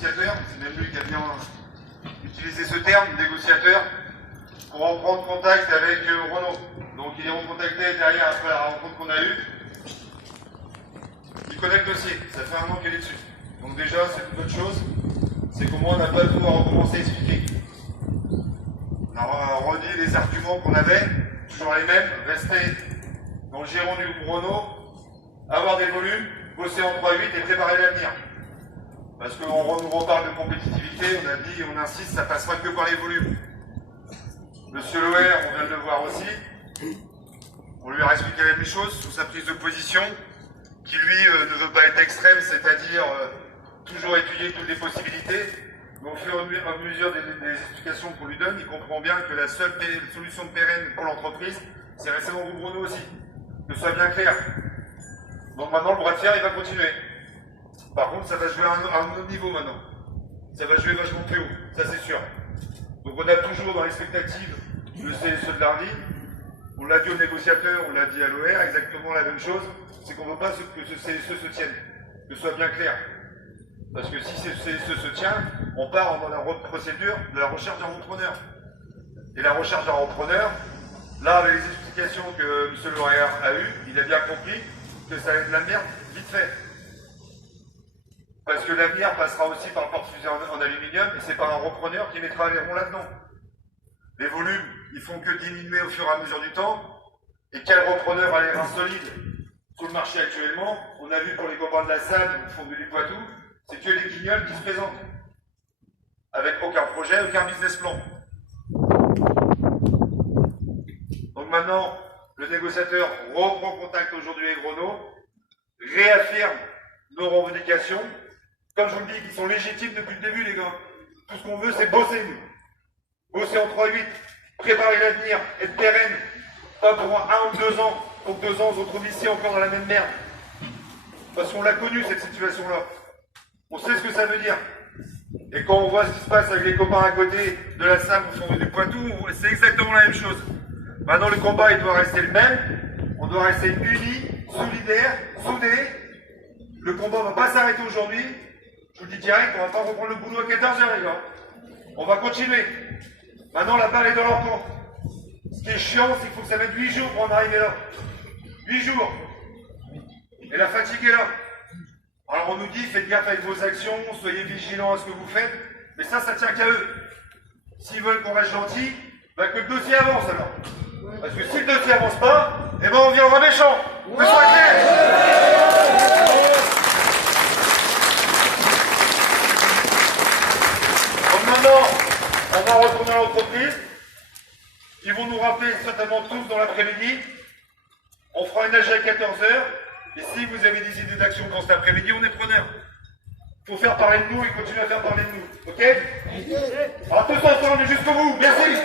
négociateur, c'est même lui qui a bien utilisé ce terme, négociateur, pour reprendre contact avec Renault. Donc ils l'ont contacté derrière après la rencontre qu'on a eue. Il connaît le dossier, ça fait un an qu'il est dessus. Donc déjà, c'est une bonne chose, c'est qu'au moins on n'a pas le pouvoir recommencer à expliquer. On a redit les arguments qu'on avait, toujours les mêmes, rester dans le giron du groupe Renault, avoir des volumes, bosser en 3-8 et préparer l'avenir. Parce qu'on nous reparle de compétitivité, on a dit, on insiste, ça passera que par les volumes. Monsieur Loer, on vient de le voir aussi, on lui a expliqué la même chose sous sa prise de position, qui lui ne veut pas être extrême, c'est-à-dire toujours étudier toutes les possibilités. Mais au fur et à mesure des explications qu'on lui donne, il comprend bien que la seule solution pérenne pour l'entreprise, c'est rester dans le groupe Renault aussi. Que ce soit bien clair. Donc maintenant, le bras de fer, il va continuer. Par contre, ça va jouer à un autre niveau maintenant. Ça va jouer vachement plus haut, ça c'est sûr. Donc on a toujours dans l'expectative le CSE de l'Arly. On l'a dit aux négociateurs, on l'a dit à l'OR, exactement la même chose. C'est qu'on ne veut pas que ce CSE se tienne. Que ce soit bien clair. Parce que si ce CSE se tient, on part dans la procédure de la recherche d'un repreneur. Et la recherche d'un repreneur, là, avec les explications que M. Loer a eues, il a bien compris que ça va être de la merde vite fait. Parce que l'avenir passera aussi par le porte-fusée en aluminium et c'est pas un repreneur qui mettra les ronds là-dedans. Les volumes, ils font que diminuer au fur et à mesure du temps. Et quel repreneur a les reins solides sur le marché actuellement? On a vu pour les copains de la salle, au fond du Poitou, c'est que les guignols qui se présentent. Avec aucun projet, aucun business plan. Donc maintenant, le négociateur reprend contact aujourd'hui avec Renault, réaffirme nos revendications. Comme je vous le dis, qui sont légitimes depuis le début, les gars. Tout ce qu'on veut, c'est bosser, nous. Bosser en 3-8, préparer l'avenir, être pérenne. Pas pour 1 ou 2 ans. Pour 2 ans, on se retrouve ici encore dans la même merde. Parce qu'on l'a connu, cette situation-là. On sait ce que ça veut dire. Et quand on voit ce qui se passe avec les copains à côté de la SAM au fond du Poitou, c'est exactement la même chose. Maintenant, le combat, il doit rester le même. On doit rester unis, solidaires, soudés. Le combat ne va pas s'arrêter aujourd'hui. Je vous le dis direct, on ne va pas reprendre le boulot à 14h, les gars. On va continuer. Maintenant, la balle est dans leur camp. Ce qui est chiant, c'est qu'il faut que ça mette 8 jours pour en arriver là. 8 jours. Et la fatigue est là. Alors on nous dit, faites gaffe avec vos actions, soyez vigilants à ce que vous faites. Mais ça tient qu'à eux. S'ils veulent qu'on reste gentil, bah que le dossier avance alors. Parce que si le dossier avance pas, eh ben on viendra méchant. Que ce soit clair. Donc maintenant, on va retourner à l'entreprise. Ils vont nous rappeler certainement tous dans l'après-midi. On fera une AG à 14h. Et si vous avez des idées d'action dans cet après-midi, on est preneurs. Il faut faire parler de nous et continuer à faire parler de nous. Ok? Alors tous ensemble et jusqu'au bout. Merci.